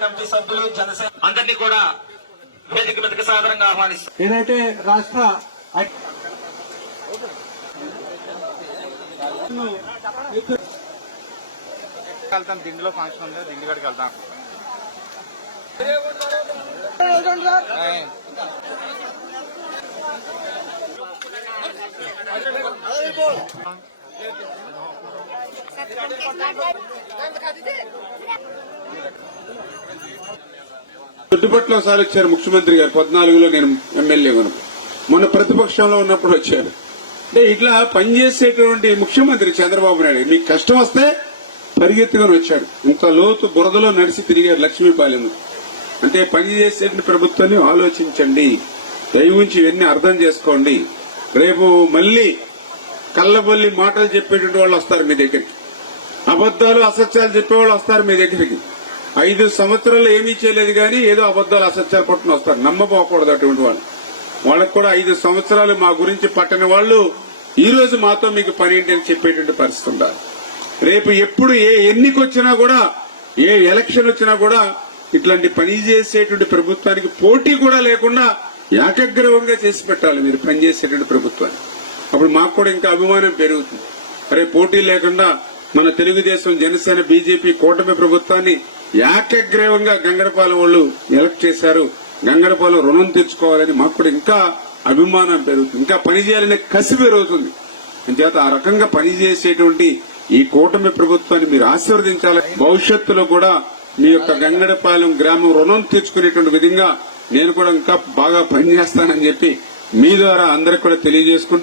Committee సభ్యులు జనసేన అందరినీ కూడా వేదిక మీదకి సాధారణంగా ఆహ్వానిస్తారు. ఏదైతే రాష్ట్ర వెళ్తాం, దిండిలో ఫంక్షన్ ఉంది, దిండి కాడికి వెళ్తాం. చుట్టుపట్ల ఒకసారి వచ్చారు ముఖ్యమంత్రి గారు 14లో నేను ఎమ్మెల్యే మొన్న ప్రతిపక్షంలో ఉన్నప్పుడు వచ్చారు. అంటే ఇట్లా పనిచేసేటువంటి ముఖ్యమంత్రి చంద్రబాబు నాయుడు మీకు కష్టం వస్తే పరిగెత్తుకొని వచ్చాడు. ఇంత లోతు బురదలో నడిచి తిరిగారు లక్ష్మీపాలెం. అంటే పనిచేసేటువంటి ప్రభుత్వాన్ని ఆలోచించండి, దయవుంచి ఇవన్నీ అర్థం చేసుకోండి. రేపు మళ్లీ కళ్ళబొల్లి మాటలు చెప్పేటువంటి వాళ్ళు వస్తారు మీ దగ్గరికి, అబద్దాలు అసత్యాలు చెప్పేవాళ్ళు వస్తారు మీ దగ్గరికి. 5 సంవత్సరాలు ఏమీ చేయలేదు కానీ ఏదో అబద్దాలు అసత్యాలు పట్టుకుని వస్తారు. నమ్మపోకూడదు అటువంటి వాళ్ళు. వాళ్ళకు కూడా 5 సంవత్సరాలు మా గురించి పట్టని వాళ్ళు ఈ రోజు మాతో మీకు పని ఏంటి అని చెప్పేటువంటి పరిస్థితి ఉండాలి. రేపు ఎప్పుడు ఏ ఎన్నిక వచ్చినా కూడా, ఏ ఎలక్షన్ వచ్చినా కూడా ఇట్లాంటి పని చేసేటువంటి ప్రభుత్వానికి పోటీ కూడా లేకుండా ఏకగ్రీవంగా చేసి పెట్టాలి మీరు పనిచేసేటువంటి ప్రభుత్వాన్ని. అప్పుడు మాకు కూడా ఇంకా అభిమానం పెరుగుతుంది. అరే పోటీ లేకుండా మన తెలుగుదేశం, జనసేన, బీజేపీ కూటమి ప్రభుత్వాన్ని ఏకగ్రీవంగా గంగరపాలెం వాళ్ళు ఎలక్ట్ చేశారు, గంగరపాలెం రుణం తెచ్చుకోవాలని మాకు కూడా ఇంకా అభిమానం పెరుగుతుంది, ఇంకా పనిచేయాలనే కసి పెరుగుతుంది. అంచేత ఆ రకంగా పనిచేసేటువంటి ఈ కూటమి ప్రభుత్వాన్ని మీరు ఆశీర్వదించాలి. భవిష్యత్తులో కూడా మీ యొక్క గంగరపాలెం గ్రామం రుణం తీర్చుకునేటువంటి విధంగా నేను కూడా ఇంకా బాగా పనిచేస్తానని చెప్పి మీ ద్వారా అందరికి కూడా తెలియజేసుకుంటూ